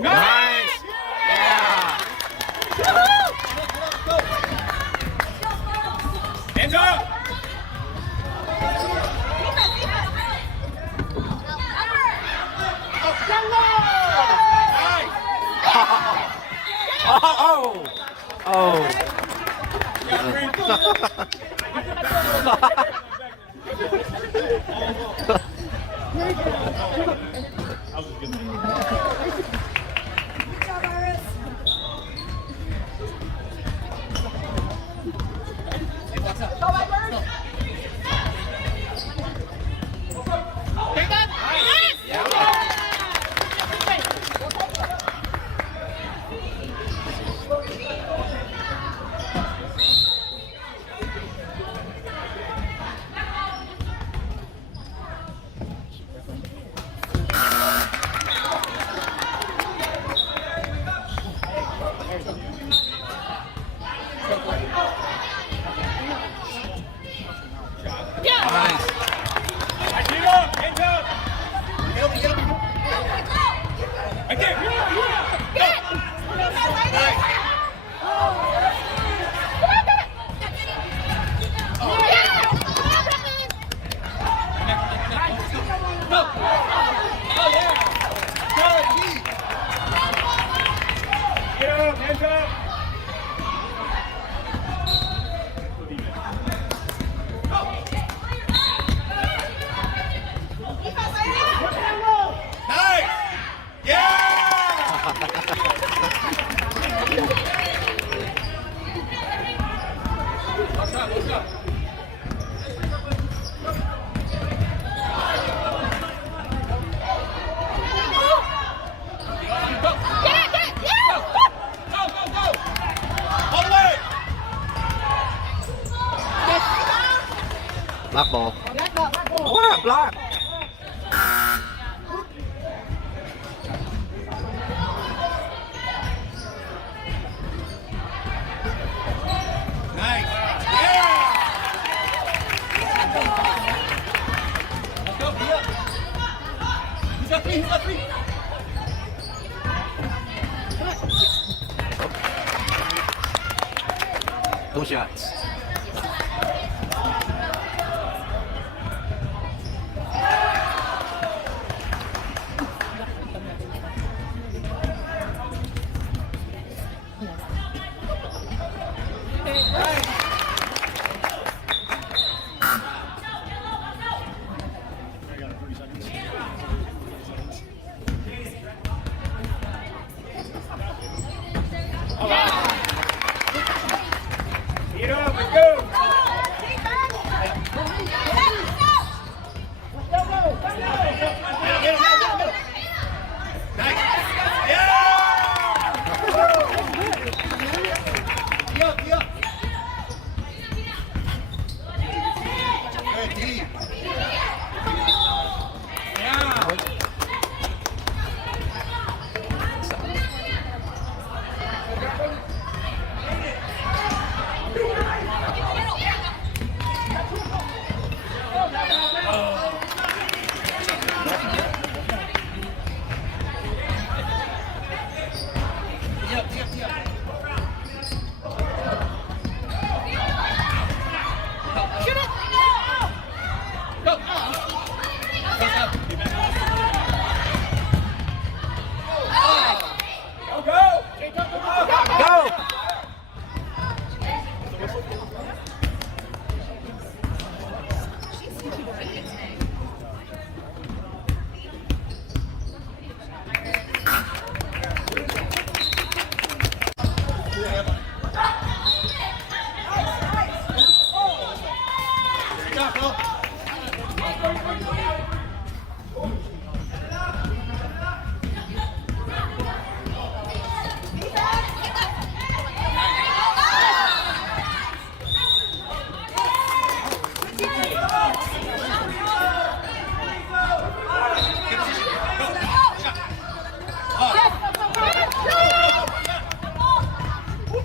Nice. Yeah. Hands up. Oh! Oh! Block ball. What? Block. Nice. Yeah. Let's go. Be up. Who's got three? Who's got three? Two shots. Get up.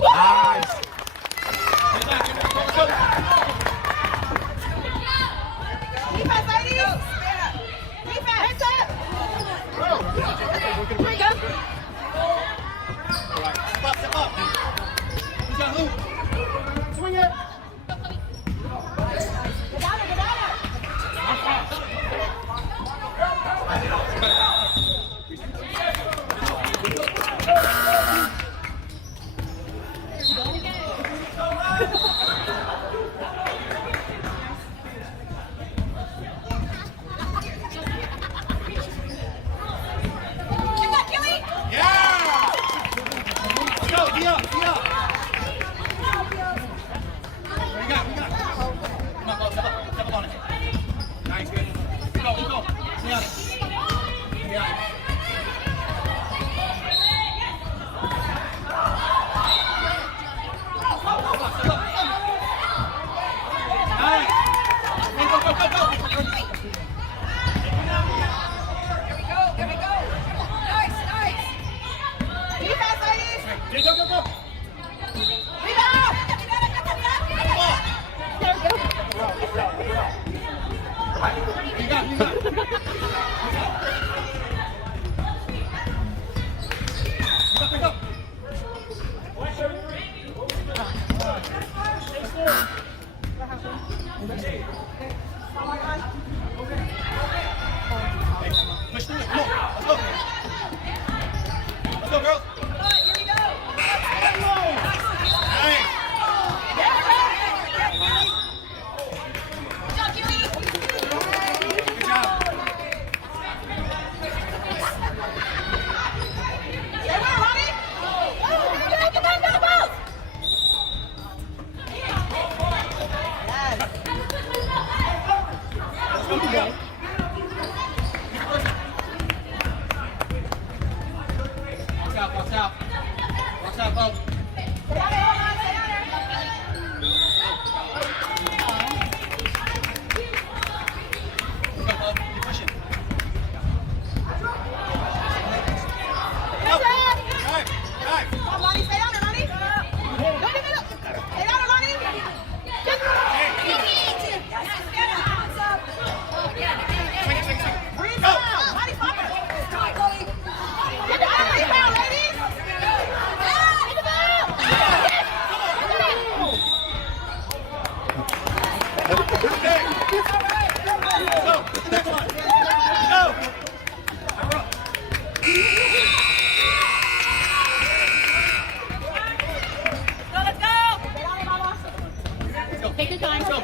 Nice. Defense, ladies. Defense. Here we go. Step up. Who's got who? Swing it. Get down there. Get that, Kelly. Yeah! Let's go, Dia. We got. Come on, go, step up on it. Nice, good. Go. Stay on it. Step up. Nice. Go. Here we go. Nice. Defense, ladies. Go. Rebound. There we go. You got. Go. Push through it. Come on. Let's go, girls. Here we go. Nice. Good job. Stay there, Ronnie. Get that ball. Let's go. Watch out, Bo. Stay down there, hold on, stay down there. Let's go, Bo. Keep pushing. That's it. Nice. Come on, Lonnie, stay down there, Lonnie. Go to the middle. Stay down there, Lonnie. Get rebound. Lonnie, stop it. Get the other rebound, ladies. Get the ball. Okay. Go. Get the next one. Go. Let's go. Take your time. Let's go.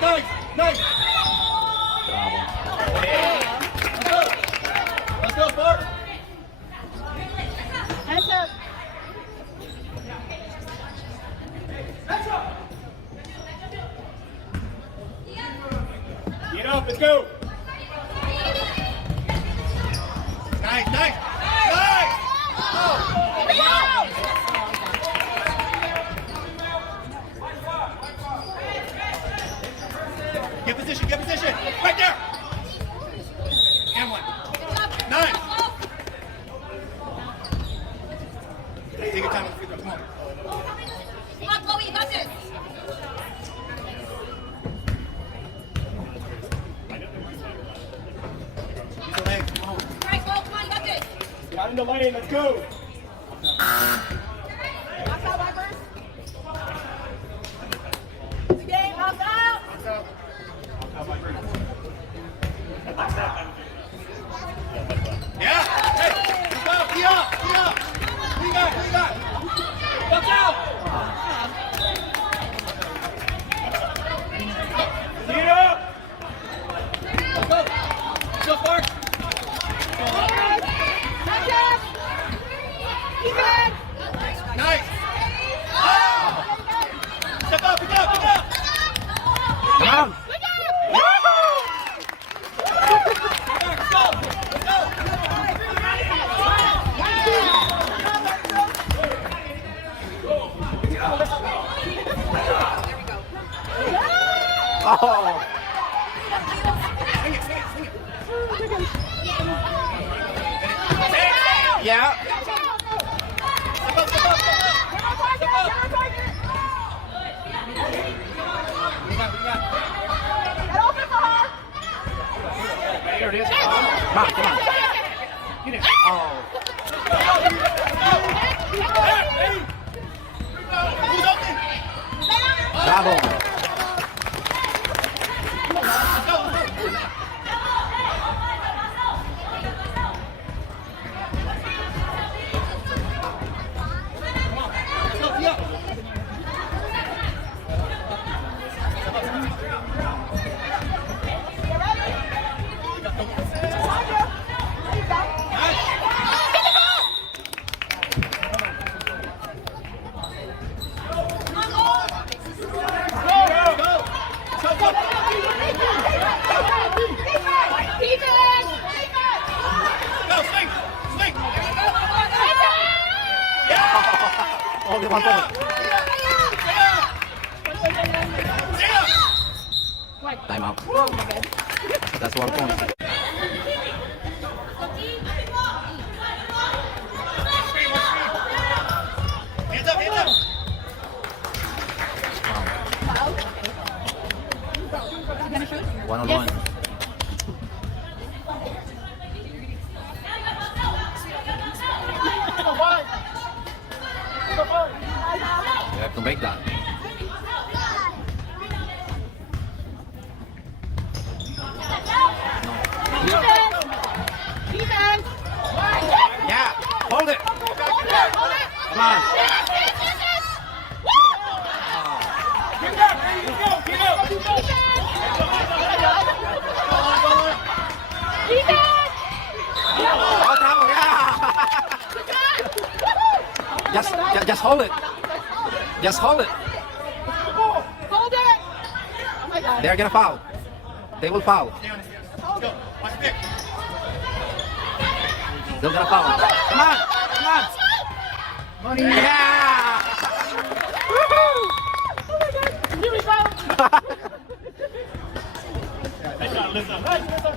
Good. Nice. Let's go, Bart. Hands up. Get up. Let's go. Nice. Get position. Right there. And one. Nice. Take your time on the free throw. Come on. Come on, Chloe, you got this. Use the legs. Come on. All right, Chloe, come on, you got this. Got in the lane. Let's go. Box out, Vipers. Game, box out. Yeah. Hey. Let's go. Dia. Who you got? Watch out. Get up. Let's go. Let's go, Bart. Nice. Oh. Step up. Come on. Oh. Yeah. Step up. Bravo. Let's go, Tia. Go, swing, swing. Only 1 point. Time out. That's 1 point. Hands up, hands up. 1-on-1. You have to make that. Yeah, hold it. Come on. Oh, bravo, yeah. Just hold it. Just hold it. Hold it! Oh my God. They're gonna foul. They will foul. Let's go. Watch the pick. They're gonna foul. Come on, come on. Money, yeah. Here we go. Nice shot, Lizzo. Nice, Lizzo.